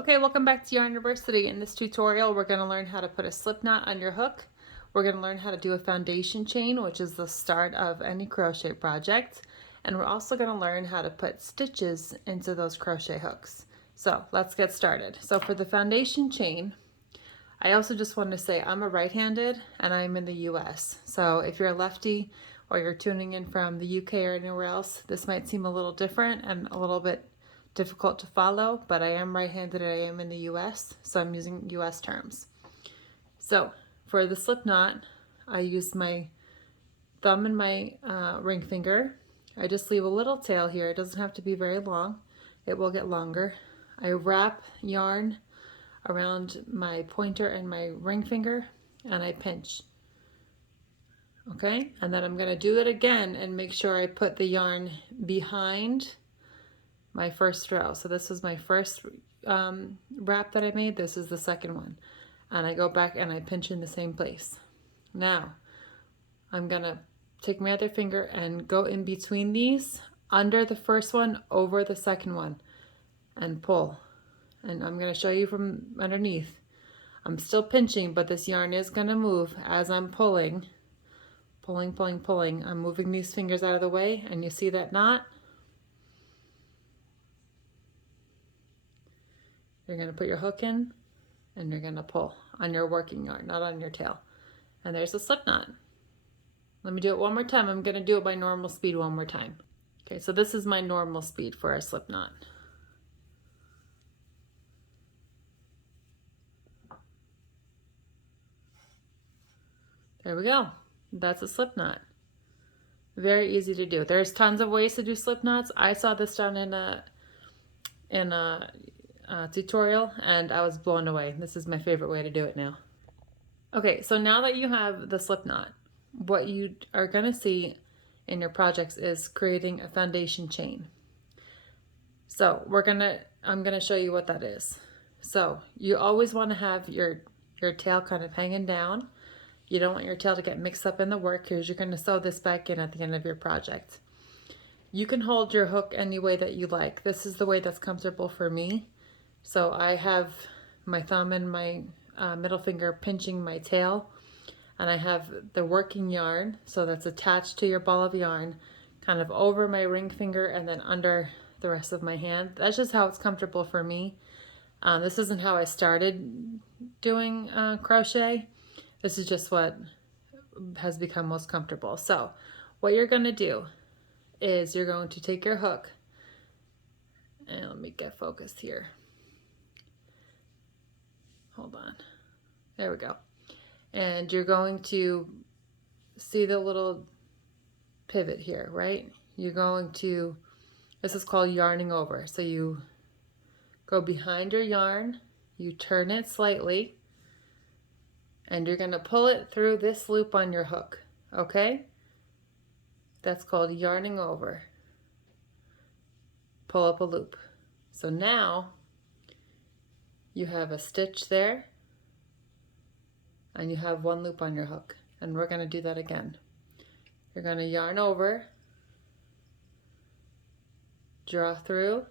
Okay, welcome back to Yarn-iversity. In this tutorial, we're going to learn how to put a slip knot on your hook. We're going to learn how to do a foundation chain, which is the start of any crochet project. And we're also going to learn how to put stitches into those crochet hooks. So let's get started. So for the foundation chain, I also just want to say I'm a right-handed and I'm in the US. So if you're a lefty or you're tuning in from the UK or anywhere else, this might seem a little different and a little bit difficult to follow, but I am right-handed and I am in the US, so I'm using US terms. So for the slip knot, I use my thumb and my ring finger. I just leave a little tail here. It doesn't have to be very long. It will get longer. I wrap yarn around my pointer and my ring finger and I pinch. Okay, and then I'm going to do it again and make sure I put the yarn behind my first row. So this was my first wrap that I made. This is the second one. And I go back and I pinch in the same place. Now, I'm gonna take my other finger and go in between these, under the first one, over the second one, and pull. And I'm gonna show you from underneath. I'm still pinching, but this yarn is gonna move as I'm pulling. Pulling, pulling, pulling. I'm moving these fingers out of the way, and you see that knot? You're going to put your hook in and you're going to pull on your working yarn, not on your tail. And there's the slip knot. Let me do it one more time. I'm going to do it by normal speed one more time. Okay, so this is my normal speed for a slip knot. There we go. That's a slip knot. Very easy to do. There's tons of ways to do slip knots. I saw this done in a tutorial and I was blown away. This is my favorite way to do it now. Okay, so now that you have the slip knot, what you are going to see in your projects is creating a foundation chain. So I'm going to show you what that is. So you always want to have your tail kind of hanging down. You don't want your tail to get mixed up in the work because you're going to sew this back in at the end of your project. You can hold your hook any way that you like. This is the way that's comfortable for me. So I have my thumb and my middle finger pinching my tail, and I have the working yarn, so that's attached to your ball of yarn, kind of over my ring finger and then under the rest of my hand. That's just how it's comfortable for me. This isn't how I started doing crochet. This is just what has become most comfortable. So what you're going to do is you're going to take your hook, and let me get focused here. Hold on. There we go. And you're going to see the little pivot here, right? You're going to, this is called yarning over. So you go behind your yarn, you turn it slightly, and you're going to pull it through this loop on your hook, okay? That's called yarning over. Pull up a loop. So now you have a stitch there and you have one loop on your hook, and we're going to do that again. You're going to yarn over, draw through,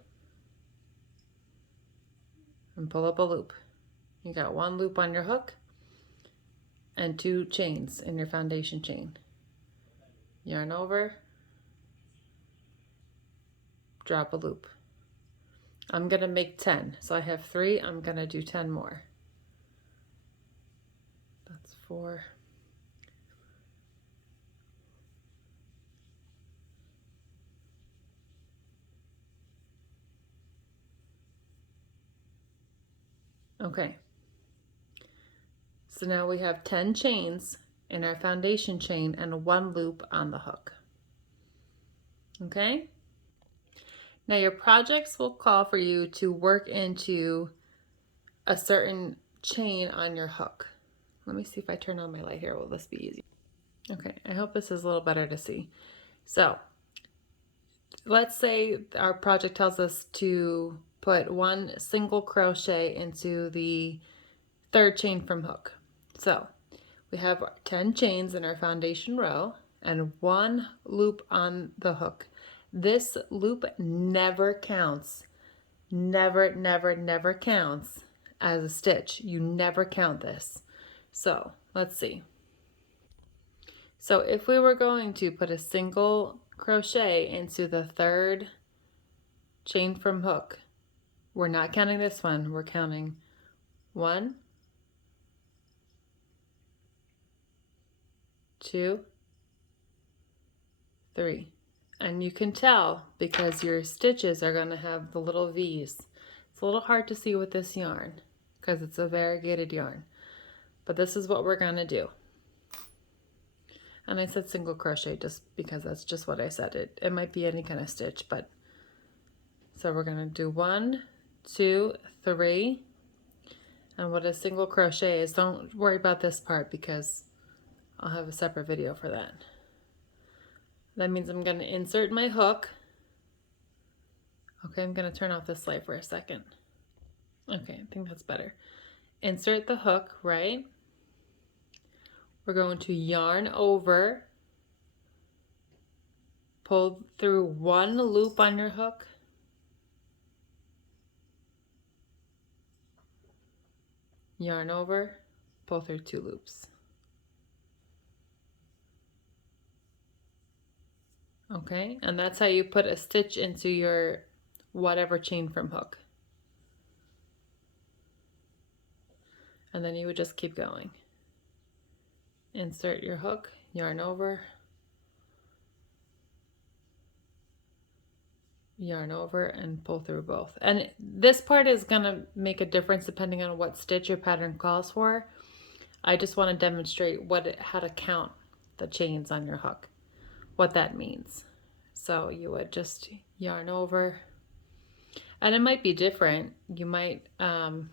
and pull up a loop. You got one loop on your hook and two chains in your foundation chain. Yarn over, drop a loop. I'm going to make 10. So I have 3. I'm going to do 10 more. That's 4. Okay. So now we have 10 chains in our foundation chain and one loop on the hook. Okay? Now your projects will call for you to work into a certain chain on your hook. Let me see if I turn on my light here. Will this be easy? Okay, I hope this is a little better to see. So let's say our project tells us to put one single crochet into the third chain from hook. So we have 10 chains in our foundation row and one loop on the hook. This loop never counts never, never, never counts as a stitch. You never count this. So let's see. So if we were going to put a single crochet into the third chain from hook, we're not counting this one, we're counting 1, 2, 3. And you can tell because your stitches are going to have the little V's. It's a little hard to see with this yarn because it's a variegated yarn, but this is what we're going to do. And I said single crochet just because that's just what I said. It might be any kind of stitch, but so we're going to do 1, 2, 3. And what a single crochet is, don't worry about this part because I'll have a separate video for that. That means I'm going to insert my hook. Okay, I'm going to turn off this light for a second. Okay, I think that's better. Insert the hook, right? We're going to yarn over, pull through 1 loop on your hook, yarn over, pull through 2 loops. Okay, and that's how you put a stitch into your whatever chain from hook. And then you would just keep going. Insert your hook, yarn over, and pull through both. And this part is going to make a difference depending on what stitch your pattern calls for. I just want to demonstrate how to count the chains on your hook, what that means. So you would just yarn over, and it might be different. You might, the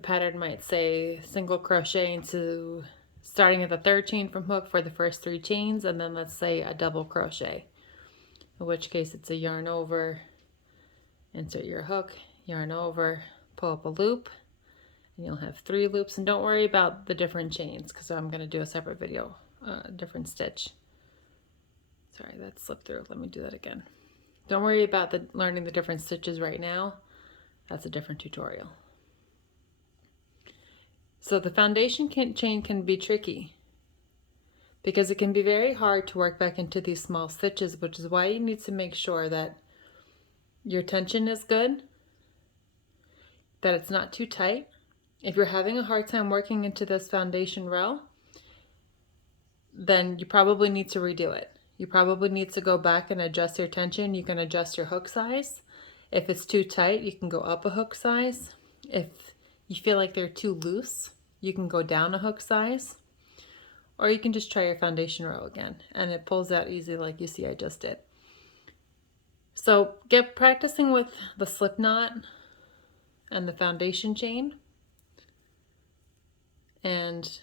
pattern might say single crochet into starting at the 3rd chain from hook for the first 3 chains, and then let's say a double crochet, in which case it's a yarn over, insert your hook, yarn over, pull up a loop, and you'll have 3 loops. And don't worry about the different chains because I'm going to do a separate video, different stitch. Sorry, that slipped through. Let me do that again. Don't worry about learning the different stitches right now. That's a different tutorial. So the foundation chain can be tricky because it can be very hard to work back into these small stitches, which is why you need to make sure that your tension is good, that it's not too tight. If you're having a hard time working into this foundation row, then you probably need to redo it. You probably need to go back and adjust your tension. You can adjust your hook size. If it's too tight, you can go up a hook size. If you feel like they're too loose, you can go down a hook size. Or you can just try your foundation row again, and it pulls out easy like you see I just did. So get practicing with the slip knot and the foundation chain, and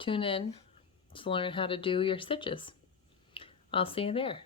tune in to learn how to do your stitches. I'll see you there.